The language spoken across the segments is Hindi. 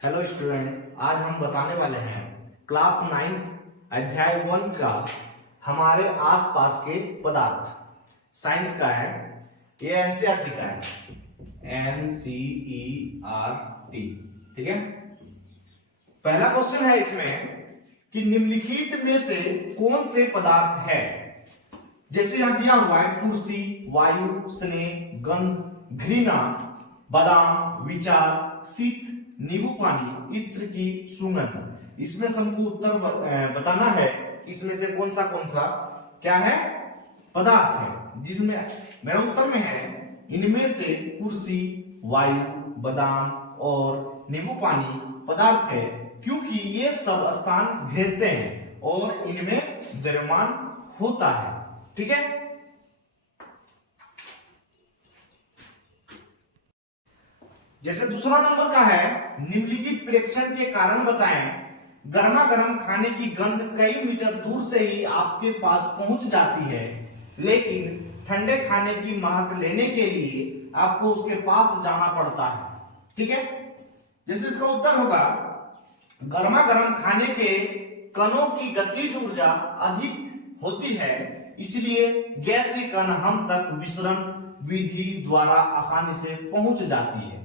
हेलो स्टूडेंट, आज हम बताने वाले हैं क्लास 9 अध्याय 1 का हमारे आसपास के पदार्थ। साइंस का है, ये एनसीईआरटी का है, एनसीईआरटी। ठीक है। पहला क्वेश्चन है इसमें कि निम्नलिखित में से कौन से पदार्थ है। जैसे यहां दिया हुआ है कुर्सी, वायु, स्नेह, गंध, घृणा, बादाम, विचार, शीत, नींबू पानी, इत्र की सुगंध। इसमें से हमको उत्तर बताना है इसमें से कौन सा क्या है पदार्थ है। जिसमें मेरा उत्तर में है इनमें से कुर्सी, वायु, बादाम और नींबू पानी पदार्थ है, क्योंकि ये सब स्थान घेरते हैं और इनमें द्रव्यमान होता है। ठीक है। जैसे दूसरा नंबर का है, निम्नलिखित प्रेक्षण के कारण बताएं। गर्मा गर्म खाने की गंध कई मीटर दूर से ही आपके पास पहुंच जाती है, लेकिन ठंडे खाने की महक लेने के लिए आपको उसके पास जाना पड़ता है। ठीक है। जैसे इसका उत्तर होगा, गर्मा गर्म खाने के कणों की गतिज ऊर्जा अधिक होती है, इसलिए गैसीय कण हम तक विसरण विधि द्वारा आसानी से पहुंच जाती है।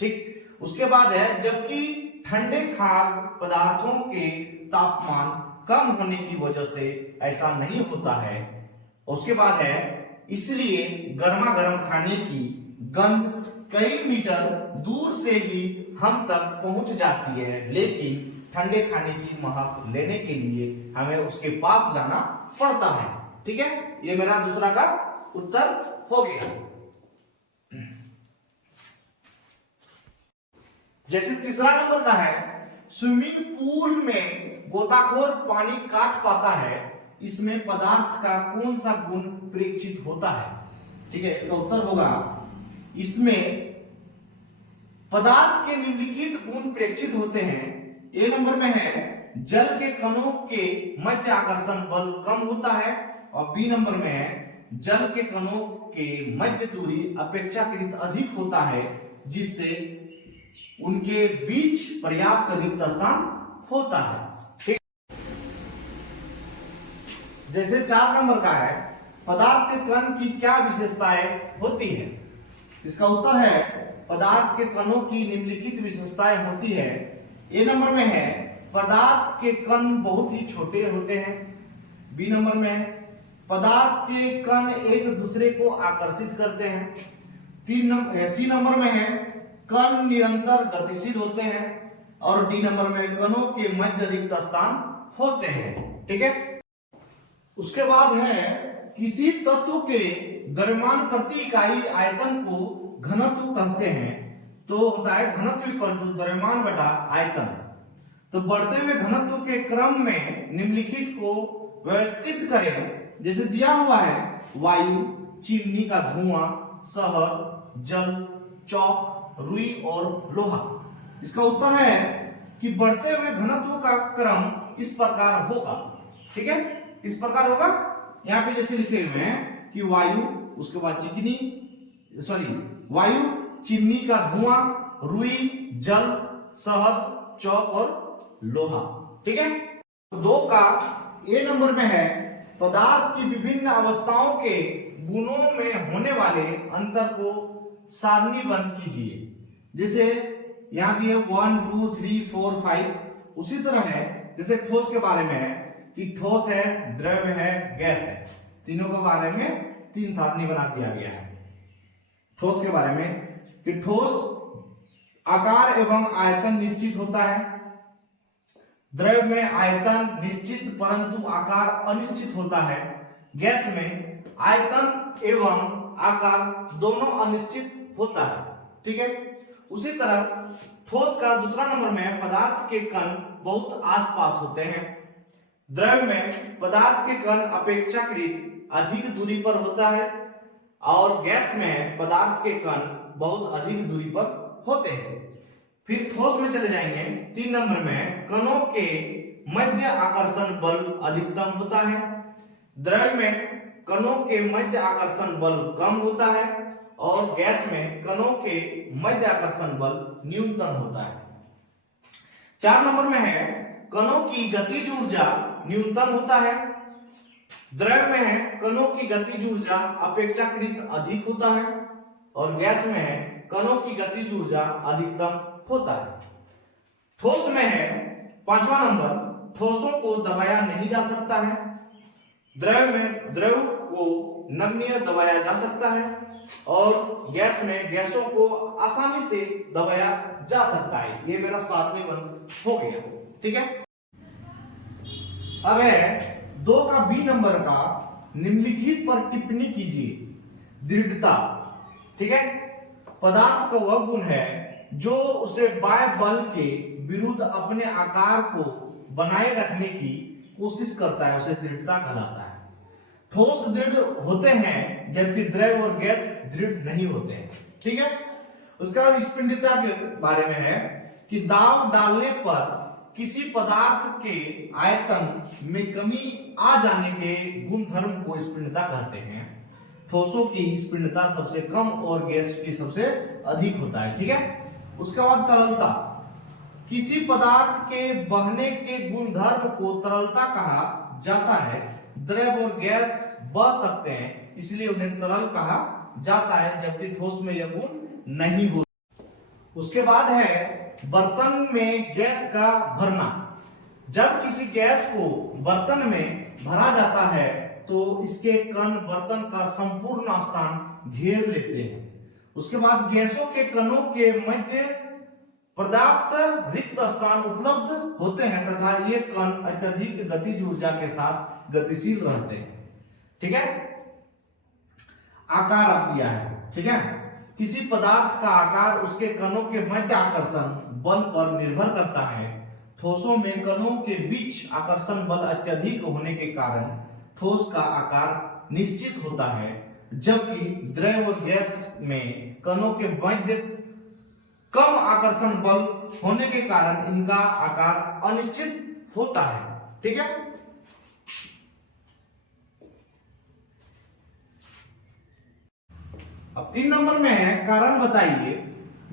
ठीक। उसके बाद है, जबकि ठंडे खाद्य पदार्थों के तापमान कम होने की वजह से ऐसा नहीं होता है। उसके बाद है, इसलिए गर्मा गर्म खाने की गंध कई मीटर दूर से ही हम तक पहुंच जाती है, लेकिन ठंडे खाने की महक लेने के लिए हमें उसके पास जाना पड़ता है। ठीक है। ये मेरा दूसरा का उत्तर हो गया। जैसे तीसरा नंबर का है, स्विमिंग पूल में गोताखोर पानी काट पाता है, इसमें पदार्थ का कौन सा गुण प्रेक्षित होता है। ठीक है। इसका उत्तर होगा, इसमें पदार्थ के निम्नलिखित गुण प्रेक्षित होते हैं। ए नंबर में है, जल के कणों के मध्य आकर्षण बल कम होता है, और बी नंबर में है, जल के कणों के मध्य दूरी अपेक्षाकृत अधिक होता है, जिससे उनके बीच पर्याप्त रिक्त स्थान होता है। ठीक। जैसे 4 नंबर का है, पदार्थ के कण की क्या विशेषताएं होती है। इसका उत्तर है, पदार्थ के कणों की निम्नलिखित विशेषताएं होती है। ए नंबर में है, पदार्थ के कण बहुत ही छोटे होते हैं। बी नंबर में है, पदार्थ के कण एक दूसरे को आकर्षित करते हैं। सी नंबर में है, कण निरंतर गतिशील होते हैं, और डी नंबर में कणों के मध्य रिक्त स्थान होते हैं। ठीक है। उसके बाद है, किसी तत्व के द्रव्यमान प्रति इकाई आयतन को घनत्व कहते हैं। तो होता है घनत्व इक्वल टू द्रव्यमान बटा आयतन। तो बढ़ते हुए घनत्व के क्रम में निम्नलिखित को व्यवस्थित करें। जैसे दिया हुआ है, वायु, चिमनी का धुआं, शहद, जल, चौक, रुई और लोहा। इसका उत्तर है कि बढ़ते हुए घनत्व का क्रम इस प्रकार होगा। ठीक है। इस प्रकार होगा, यहां पे जैसे लिखे हुए हैं कि वायु, उसके बाद वायु, चिमनी का धुआं, रुई, जल, शहद, चौक और लोहा। ठीक है। 2 का ए नंबर में है, पदार्थ की विभिन्न अवस्थाओं के गुणों में होने वाले अंतर को सारणीबद्ध कीजिए। जैसे यहां दिए 1 2 3 4 5। उसी तरह है, जैसे ठोस के बारे में है कि ठोस है, द्रव्य है, गैस है। तीनों के बारे में 3 सारणी बना दिया गया है। ठोस के बारे में कि ठोस आकार एवं आयतन निश्चित होता है। द्रव्य में आयतन निश्चित परंतु आकार अनिश्चित होता है। गैस में आयतन एवं आकार दोनों अनिश्चित होता है। ठीक है। उसी तरह ठोस का दूसरा नंबर में, पदार्थ के कण बहुत आसपास होते हैं। द्रव्य में पदार्थ के कण अपेक्षाकृत अधिक दूरी पर होता है, और गैस में पदार्थ के कण बहुत अधिक दूरी पर होते हैं। फिर ठोस में चले जाएंगे। 3 नंबर में, कणों के मध्य आकर्षण बल अधिकतम होता है। द्रव्य में कणों के मध्य आकर्षण बल कम होता है, और गैस में कणों के मध्य आकर्षण बल न्यूनतम होता है। 4 नंबर में है कणों की गतिज ऊर्जा न्यूनतम होता है। द्रव में है कणों की गतिज ऊर्जा अपेक्षाकृत अधिक होता है और गैस में है कणों की गतिज ऊर्जा अधिकतम होता है। ठोस में है 5वां नंबर ठोसों को दबाया नहीं जा सकता है। द्रव को नगण्य दबाया जा सकता है और गैस में गैसों को आसानी से दबाया जा सकता है। ये मेरा 7वें वन हो गया। ठीक है, अब है 2 का बी नंबर का निम्नलिखित पर टिप्पणी कीजिए। दृढ़ता, ठीक है, पदार्थ का वह गुण है जो उसे बाह्य बल के विरुद्ध अपने आकार को बनाए रखने की कोशिश करता है, उसे दृढ़ता कहलाता है। ठोस दृढ़ होते हैं जबकि द्रव और गैस दृढ़ नहीं होते हैं। ठीक है, उसका स्पिंडता के बारे में है कि दाव डालने पर किसी पदार्थ के आयतन में कमी आ जाने के गुणधर्म को स्पिंडता कहते हैं। ठोसों की स्पिंडता सबसे कम और गैस की सबसे अधिक होता है। ठीक है, उसके बाद तरलता, किसी पदार्थ के बहने के गुणधर्म को तरलता कहा जाता है। द्रव और गैस बह सकते हैं इसलिए उन्हें तरल कहा जाता है जबकि ठोस में यह गुण नहीं होता। उसके बाद है बर्तन में गैस का भरना। जब किसी गैस को बर्तन में भरा जाता है तो इसके कण बर्तन का संपूर्ण स्थान घेर लेते हैं। उसके बाद गैसों के कणों के मध्य पर्याप्त रिक्त स्थान उपलब्ध होते हैं तथा ये कण अत्यधिक गतिज ऊर्जा के साथ गतिशील रहते हैं। ठीक है, आकार आप दिया है। ठीक है, किसी पदार्थ का आकार उसके कणों के मध्य आकर्षण बल पर निर्भर करता है। ठोसों में कणों के बीच आकर्षण बल अत्यधिक होने के कारण ठोस का आकार निश्चित होता है जबकि द्रव और गैस में कणों के मध्य कम आकर्षण बल होने के कारण इनका आकार अनिश्चित होता है। ठीक है, अब 3 नंबर में है कारण बताइए।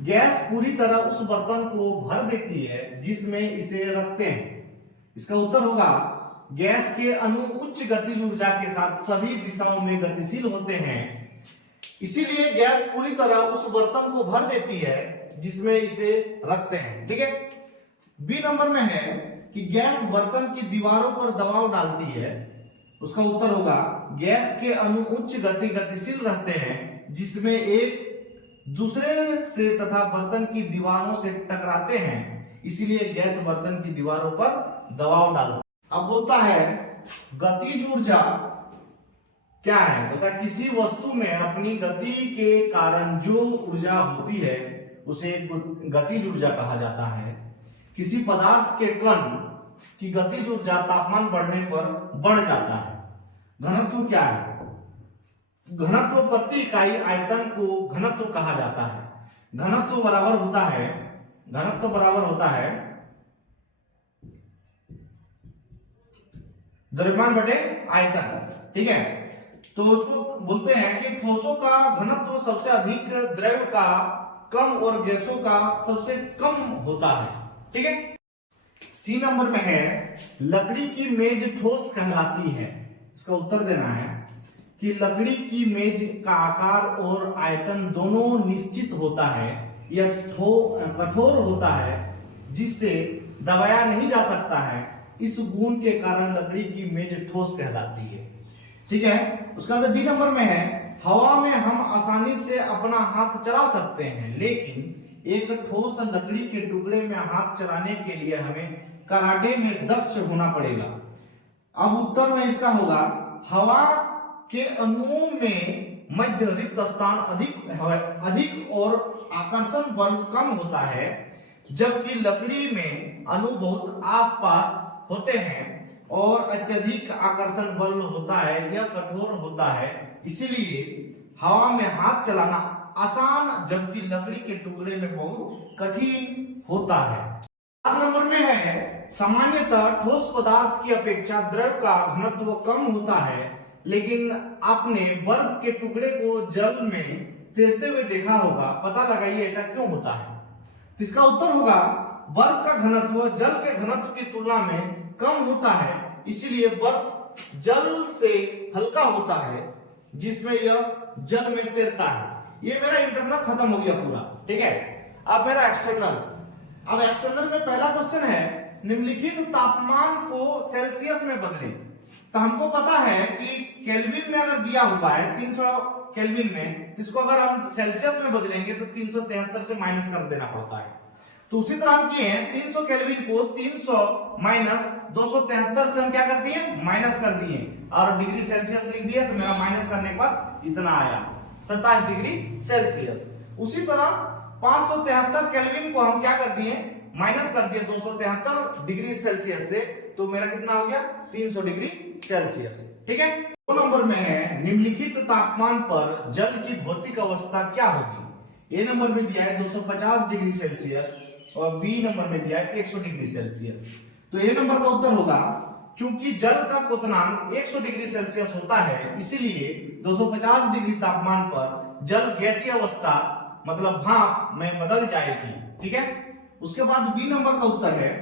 गैस पूरी तरह उस बर्तन को भर देती है जिसमें इसे रखते हैं। इसका उत्तर होगा गैस के अणु उच्च गतिज ऊर्जा के साथ सभी दिशाओं में गतिशील होते हैं, इसीलिए गैस पूरी तरह उस बर्तन को भर देती है जिसमें इसे रखते हैं। ठीक है, बी नंबर में है कि गैस बर्तन की दीवारों पर दबाव डालती है। उसका उत्तर होगा गैस के अणु उच्च गतिशील रहते हैं जिसमें एक दूसरे से तथा बर्तन की दीवारों से टकराते हैं, इसीलिए गैस बर्तन की दीवारों पर दबाव डालती है। अब बोलता है गतिज ऊर्जा क्या है? बोलता है किसी वस्तु में अपनी गति के कारण जो ऊर्जा होती है उसे गतिज ऊर्जा कहा जाता है। किसी पदार्थ के कण की गतिज ऊर्जा तापमान बढ़ने पर बढ़ जाता है। घनत्व क्या है? घनत्व प्रति इकाई आयतन को घनत्व कहा जाता है। घनत्व बराबर होता है द्रव्यमान बटे आयतन। ठीक है, तो उसको बोलते हैं कि ठोसों का घनत्व सबसे अधिक, द्रव का कम और गैसों का सबसे कम होता है। ठीक है, सी नंबर में है लकड़ी की मेज ठोस कहलाती है। इसका उत्तर देना है कि लकड़ी की मेज का आकार और आयतन दोनों निश्चित होता है। यह कठोर होता है जिससे दबाया नहीं जा सकता है। इस गुण के कारण लकड़ी की मेज ठोस कहलाती है। ठीक है, उसका डी नंबर में है हवा में हम आसानी से अपना हाथ चला सकते हैं, लेकिन एक ठोस लकड़ी के टुकड़े में हाथ चलाने के लिए हमें कराटे में दक्ष होना पड़ेगा। अब उत्तर में इसका होगा हवा के अणुओं में मध्य रिक्त स्थान अधिक और आकर्षण बल कम होता है, जबकि लकड़ी में अणु बहुत आसपास होते हैं और अत्यधिक आकर्षण बल होता है। यह कठोर होता है, इसीलिए हवा में हाथ चलाना आसान जबकि लकड़ी के टुकड़े में बहुत कठिन होता है। 4 नंबर में है सामान्यतः ठोस पदार्थ की अपेक्षा द्रव का घनत्व कम होता है, लेकिन आपने बर्फ के टुकड़े को जल में तैरते हुए देखा होगा। पता लगाइए ऐसा क्यों होता है। तो इसका उत्तर होगा बर्फ का घनत्व जल के घनत्व की तुलना में कम होता है, इसीलिए बर्फ जल से हल्का होता है, जिसमें यह जल में तैरता है। ये मेरा इंटरनल खत्म हो गया पूरा, ठीक है। अब मेरा एक्सटर्नल। अब एक्सटर्नल में पहला क्वेश्चन है, निम्नलिखित तापमान को सेल्सियस में बदलें। तो हमको पता है कि केल्विन में अगर दिया हुआ है 300 केल्विन में, इसको अगर हम सेल्सियस में बदलेंगे तो 373 से माइनस कर देना पड़ता है। तो उसी तरह हम किए हैं, 300 केल्विन को 300 माइनस 273 से हम क्या कर दिए, माइनस कर दिए, और डिग्री सेल्सियस लिख दिया, तो मेरा माइनस करने के बाद इतना आया 27 डिग्री सेल्सियस। उसी तरह 573 केल्विन को हम क्या कर दिए, माइनस कर दिए 273 डिग्री सेल्सियस से, तो मेरा कितना हो गया 300 डिग्री सेल्सियस, ठीक है। 2 नंबर में है, निम्नलिखित तापमान पर जल की भौतिक अवस्था क्या होगी। ए नंबर में दिया है 250 डिग्री सेल्सियस और बी नंबर में दिया है 100 डिग्री सेल्सियस। तो ए नंबर का उत्तर होगा, चूंकि जल का क्वथनांक 100 डिग्री सेल्सियस होता है, इसीलिए 250 डिग्री तापमान पर जल गैसीय अवस्था मतलब भाप में बदल जाएगी, ठीक है। उसके बाद बी नंबर का उत्तर है,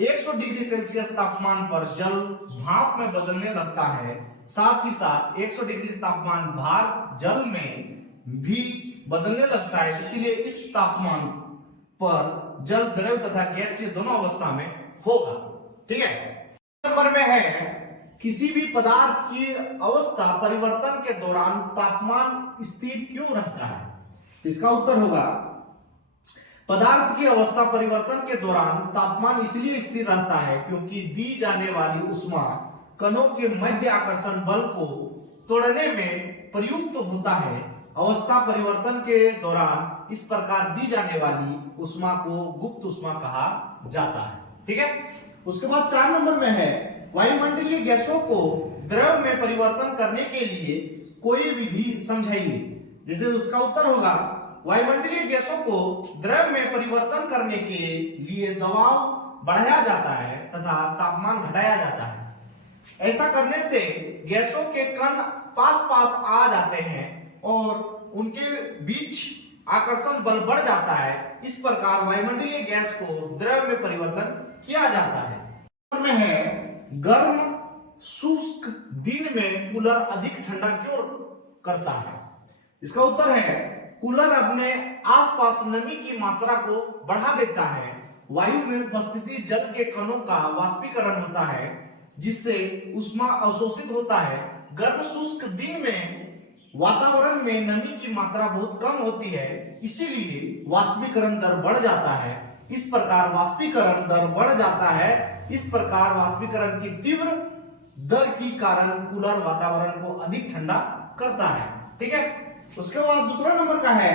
100 डिग्री सेल्सियस तापमान पर जल भाप में बदलने लगता है, साथ ही साथ 100 डिग्री तापमान भार जल में भी बदलने लगता है, इसीलिए इस तापमान पर जल द्रव तथा गैसीय दोनों अवस्था में होगा, ठीक है। नंबर में है, किसी भी पदार्थ की अवस्था परिवर्तन के दौरान तापमान स्थिर क्यों रहता है। तो इसका उत्तर होगा, पदार्थ की अवस्था परिवर्तन के दौरान तापमान इसलिए स्थिर रहता है क्योंकि दी जाने वाली ऊष्मा कणों के मध्य आकर्षण बल को तोड़ने में प्रयुक्त होता है। अवस्था परिवर्तन के दौरान इस प्रकार दी जाने वाली ऊष्मा को गुप्त ऊष्मा कहा जाता है, ठीक है। उसके बाद 4 नंबर में है, वायुमंडलीय गैसों को द्रव में परिवर्तन करने के लिए कोई विधि समझाइए। जैसे उसका उत्तर होगा, वायुमंडलीय गैसों को द्रव में परिवर्तन करने के लिए दबाव बढ़ाया जाता है तथा तापमान घटाया जाता है। ऐसा करने से गैसों के कण पास पास आ जाते हैं और उनके बीच आकर्षण बल बढ़ जाता है। इस प्रकार वायुमंडलीय गैस को द्रव में परिवर्तन किया जाता है। में है, गर्म शुष्क दिन में कूलर अधिक ठंडा क्यों करता है। इसका उत्तर है, कूलर अपने आसपास नमी की मात्रा को बढ़ा देता है। वायु में उपस्थिति जल के कणों का वाष्पीकरण होता है, जिससे ऊष्मा अवशोषित होता है। गर्म शुष्क दिन में वातावरण में नमी की मात्रा बहुत कम होती है, इसीलिए वाष्पीकरण दर बढ़ जाता है। इस प्रकार वाष्पीकरण दर बढ़ जाता है। इस प्रकार वाष्पीकरण की तीव्र दर के कारण कूलर वातावरण को अधिक ठंडा करता है, ठीक है। उसके बाद दूसरा नंबर का है,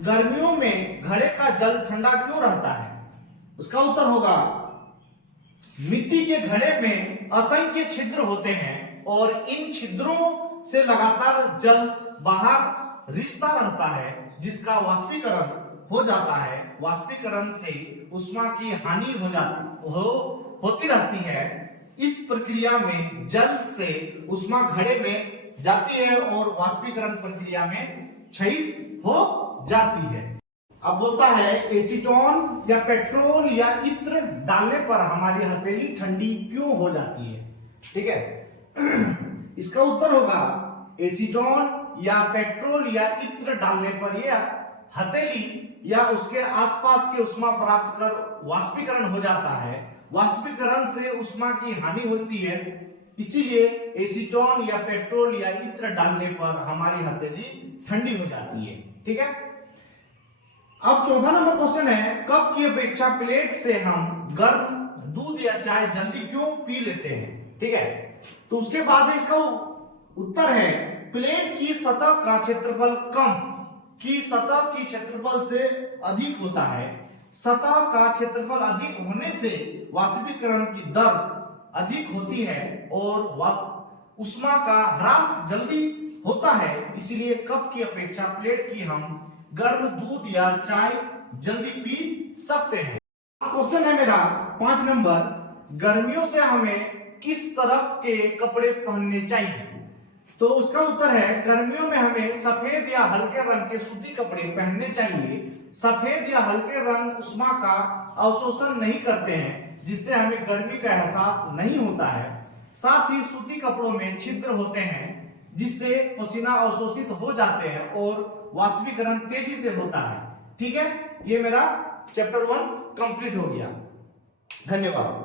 गर्मियों में घड़े का जल ठंडा क्यों रहता है। उसका उत्तर होगा, मिट्टी के घड़े में असंख्य छिद्र होते हैं और इन छिद्रों से लगातार जल बाहर रिसता रहता है, जिसका वाष्पीकरण हो जाता है। वाष्पीकरण से ऊष्मा की हानि होती रहती है। इस प्रक्रिया में जल से ऊष्मा घड़े में जाती है और वाष्पीकरण प्रक्रिया में क्षयित हो जाती है। अब बोलता है, एसीटोन या पेट्रोल या इत्र डालने पर हमारी हथेली ठंडी क्यों हो जाती है, ठीक है। इसका उत्तर होगा, एसीटोन या पेट्रोल या इत्र डालने पर यह हथेली या उसके आसपास की ऊष्मा प्राप्त कर वाष्पीकरण हो जाता है। वाष्पीकरण से ऊष्मा की हानि होती है, इसीलिए एसीटोन या पेट्रोल या इत्र डालने पर हमारी हथेली ठंडी हो जाती है, ठीक है। अब चौथा नंबर क्वेश्चन है, कप की अपेक्षा प्लेट से हम गर्म दूध या चाय जल्दी क्यों पी लेते हैं, ठीक है। तो उसके बाद इसका उत्तर है, प्लेट की सतह का क्षेत्रफल कम की सतह की क्षेत्रफल से अधिक होता है। सतह का क्षेत्रफल अधिक होने से वाष्पीकरण की दर अधिक होती है और ऊष्मा का ह्रास जल्दी होता है, इसलिए कप की अपेक्षा प्लेट की हम गर्म दूध या चाय जल्दी पी सकते हैं। क्वेश्चन है मेरा 5 नंबर, गर्मियों से हमें किस तरह के कपड़े पहनने चाहिए। तो उसका उत्तर है गर्मियों में हमें सफेद या हल्के रंग के सूती कपड़े पहनने चाहिए। सफेद या हल्के रंग उष्मा का अवशोषण नहीं करते हैं, जिससे हमें गर्मी का एहसास नहीं होता है। साथ ही सूती कपड़ों में छिद्र होते हैं, जिससे पसीना अवशोषित हो जाते हैं और वाष्पीकरण तेजी से होता है। ठीक है, ये मेरा चैप्टर 1 कंप्लीट हो गया। धन्यवाद।